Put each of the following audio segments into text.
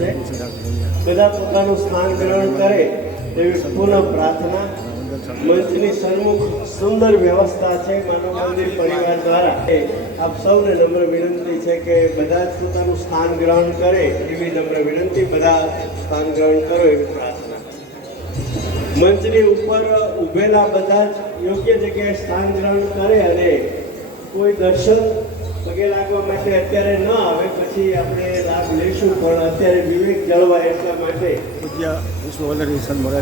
છે। બધા પોતાનું સ્થાન ગ્રહણ કરે તેવી પુનઃ પ્રાર્થના। મંચની સન્મુખ સુંદર વ્યવસ્થા છે માનવ મંદિર પરિવાર દ્વારા। આપ સૌને નમ્ર વિનંતી છે કે બધા જ પોતાનું સ્થાન ગ્રહણ કરે એવી નમ્ર વિનંતી। બધા સ્થાન ગ્રહણ કરો એવી પ્રાર્થના। મંચની ઉપર ઊભેલા બધા જ યોગ્ય જગ્યાએ સ્થાન ગ્રહણ કરે અને કોઈ દર્શન પગે લાગવા માટે અત્યારે ન આવે, પછી આપણે લાભ લઈશું, પણ અત્યારે વિવેક જળવાય એટલા માટે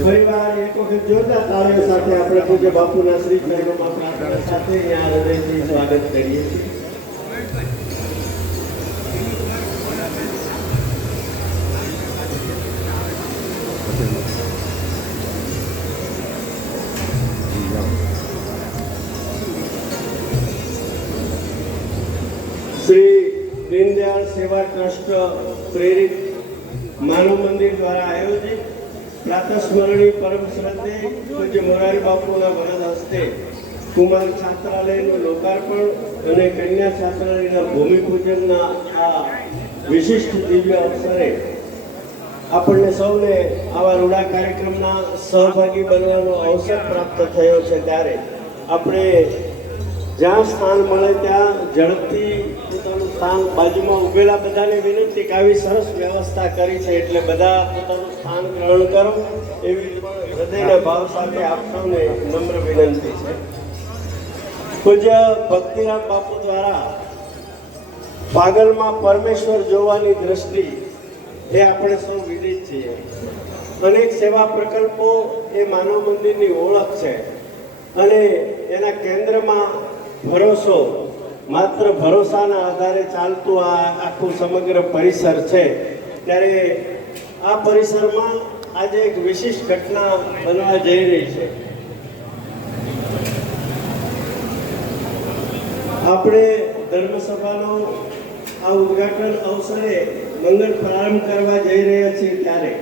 ફરીવાર એક વખત જોરદાર તાળીઓ સાથે આપણે પૂજ્ય બાપુના શ્રી ચરણોમાં પ્રાર્થના સાથે અહીંયા હૃદયથી સ્વાગત કરીએ છીએ। श्री दीनदयाल सेवा ट्रस्ट प्रेरित मानव मंदिर द्वारा आयोजित प्रातः स्मरणी परम श्रद्धे पूज्य मोरारी बापूना वरद हस्ते कुमार छात्रालयનું लोकार्पण અને કન્યા છાત્રાલયના ભૂમિપૂજનના આ વિશિષ્ટ દિવ્ય અવસરે આપણને સૌને આવા રૂડા કાર્યક્રમના સહભાગી બનવાનો અવસર પ્રાપ્ત થયો છે। ત્યારે આપણે જ્યાં સ્થાન મળે ત્યાં ઝડપથી પોતાનું સ્થાન બાજુમાં ઊભેલા બધાને વિનંતી કે આવી સરસ વ્યવસ્થા કરી છે એટલે બધા પોતાનું સ્થાન ગ્રહણ કરો એવી હૃદયના ભાવ સાથે આપ સૌને નમ્ર વિનંતી છે। પૂજ્ય ભક્તિરામ બાપુ દ્વારા પાગલમાં પરમેશ્વર જોવાની દ્રષ્ટિ એ આપણે સૌ વિદિત છીએ। અનેક સેવા પ્રકલ્પો એ માનવ મંદિરની ઓળખ છે અને એના કેન્દ્રમાં ભરોસો, માત્ર ભરોસાના આધારે ચાલતું આ આખું સમગ્ર પરિસર છે। ત્યારે આ પરિસરમાં આજે એક વિશિષ્ટ ઘટના બનવા જઈ રહી છે। આપણે ધર્મસભાનો આ ઉદ્ઘાટન અવસરે મંગળ પ્રારંભ કરવા જઈ રહ્યા છીએ। ત્યારે